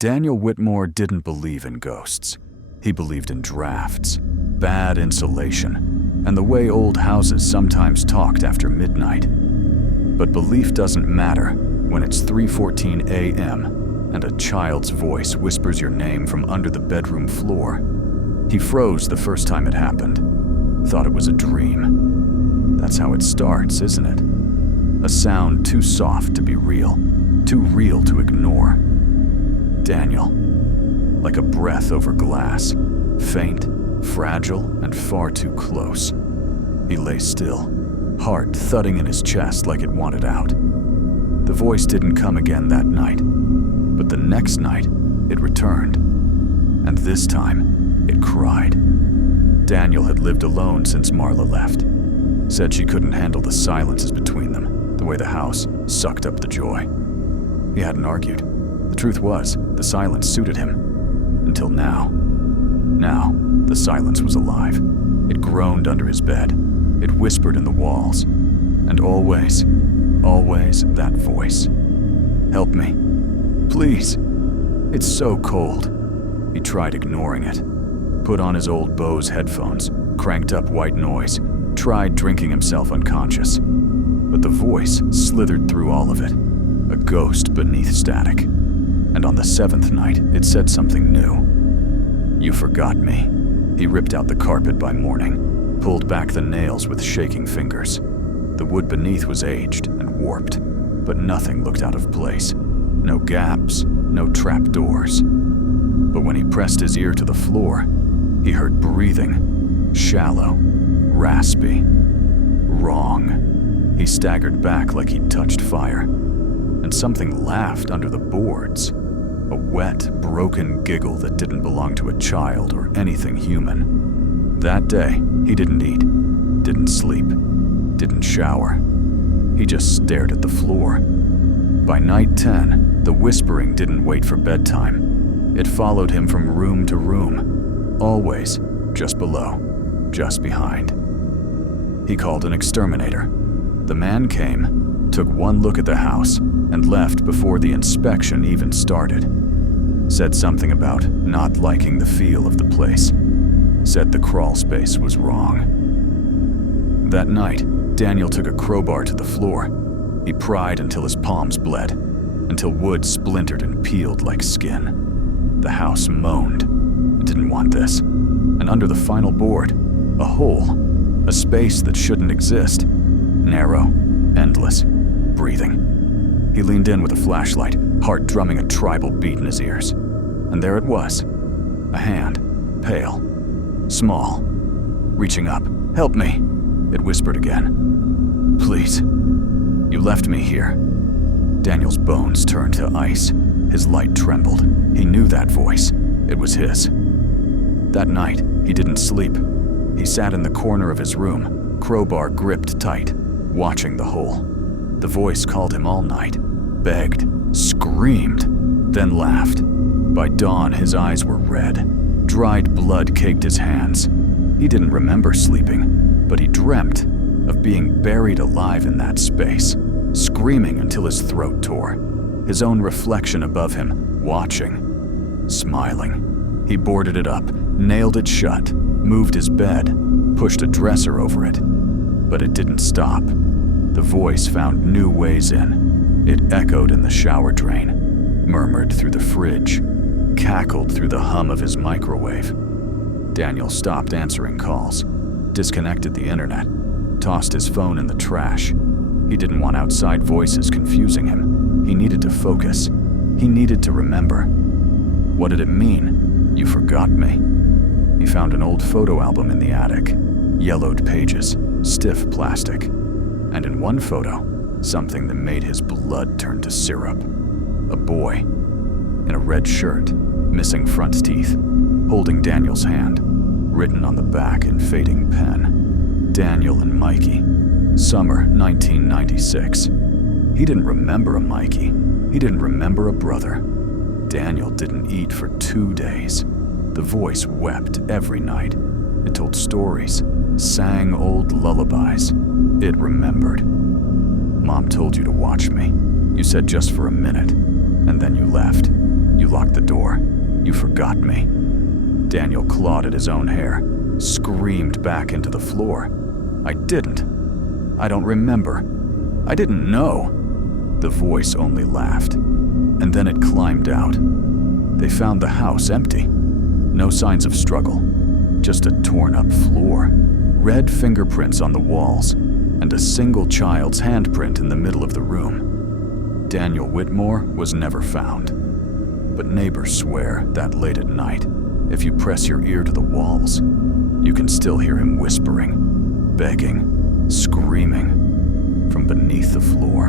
Daniel Whitmore didn't believe in ghosts. He believed in drafts, bad insulation, and the way old houses sometimes talked after midnight. But belief doesn't matter when it's 3:14 a.m. and a child's voice whispers your name from under the bedroom floor. He froze the first time it happened, thought it was a dream. That's how it starts, isn't it? A sound too soft to be real, too real to ignore. Daniel, like a breath over glass, faint, fragile, and far too close. He lay still, heart thudding in his chest like it wanted out. The voice didn't come again that night, but the next night it returned, and this time it cried. Daniel had lived alone since Marla left. Said she couldn't handle the silences between them, the way the house sucked up the joy. He hadn't argued. The truth was, the silence suited him. Until now. Now, the silence was alive. It groaned under his bed. It whispered in the walls. And always, always that voice. Help me. Please. It's so cold. He tried ignoring it. Put on his old Bose headphones, cranked up white noise, tried drinking himself unconscious. But the voice slithered through all of it, a ghost beneath static. And on the 7th night, it said something new. You forgot me. He ripped out the carpet by morning, pulled back the nails with shaking fingers. The wood beneath was aged and warped, but nothing looked out of place. No gaps, no trapdoors. But when he pressed his ear to the floor, he heard breathing, shallow, raspy, wrong. He staggered back like he'd touched fire, and something laughed under the boards. A wet, broken giggle that didn't belong to a child or anything human. That day, he didn't eat, didn't sleep, didn't shower. He just stared at the floor. By night 10, the whispering didn't wait for bedtime. It followed him from room to room, always just below, just behind. He called an exterminator. The man came, took one look at the house, and left before the inspection even started. Said something about not liking the feel of the place. Said the crawl space was wrong. That night, Daniel took a crowbar to the floor. He pried until his palms bled, until wood splintered and peeled like skin. The house moaned. It didn't want this. And under the final board, a hole, a space that shouldn't exist. Narrow, endless, breathing. He leaned in with a flashlight, heart drumming a tribal beat in his ears. And there it was. A hand, pale, small, reaching up. Help me, it whispered again. Please, you left me here. Daniel's bones turned to ice. His light trembled. He knew that voice. It was his. That night, he didn't sleep. He sat in the corner of his room, crowbar gripped tight, watching the hole. The voice called him all night, begged, screamed, then laughed. By dawn, his eyes were red. Dried blood caked his hands. He didn't remember sleeping, but he dreamt of being buried alive in that space, screaming until his throat tore. His own reflection above him, watching, smiling. He boarded it up, nailed it shut, moved his bed, pushed a dresser over it. But it didn't stop. The voice found new ways in. It echoed in the shower drain, murmured through the fridge, cackled through the hum of his microwave. Daniel stopped answering calls, disconnected the internet, tossed his phone in the trash. He didn't want outside voices confusing him. He needed to focus. He needed to remember. What did it mean? You forgot me. He found an old photo album in the attic, yellowed pages, stiff plastic. And in one photo, something that made his blood turn to syrup. A boy, in a red shirt, missing front teeth, holding Daniel's hand, written on the back in fading pen. Daniel and Mikey, summer 1996. He didn't remember a Mikey. He didn't remember a brother. Daniel didn't eat for 2 days. The voice wept every night. It told stories, sang old lullabies. It remembered. Mom told you to watch me. You said just for a minute, and then you left. You locked the door. You forgot me. Daniel clawed at his own hair, screamed back into the floor. I didn't. I don't remember. I didn't know. The voice only laughed, and then it climbed out. They found the house empty. No signs of struggle, just a torn-up floor, red fingerprints on the walls, and a single child's handprint in the middle of the room. Daniel Whitmore was never found. But neighbors swear that late at night, if you press your ear to the walls, you can still hear him whispering, begging, screaming from beneath the floor.